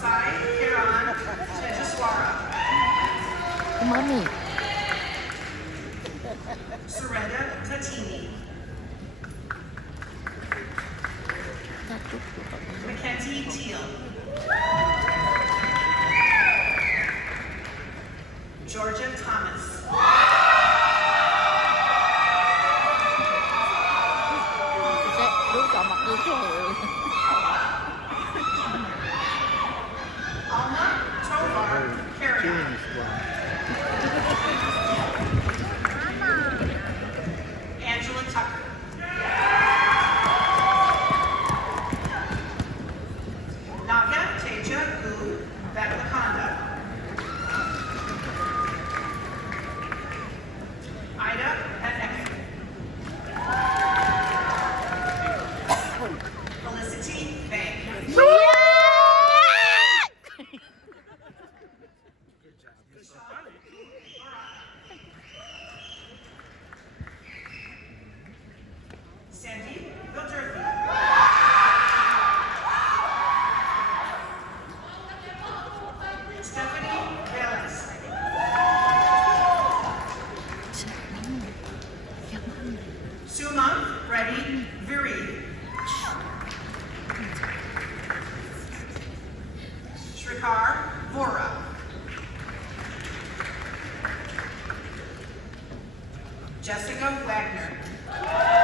Sai Kiran Tejeswara. Mommy. Surenda Tatini. Mackenzie Teal. Georgia Thomas. Đứa chọn mặt đi rồi. Alma Tovar Carrion. Angela Tucker. Naga Teja Gu Vatlakanda. Ida Eteke. Felicity Bank. Sandeep Vilderthy. Stephanie Valens. Sumant Reddy Viri. Shrikar Vora. Jessica Wagner.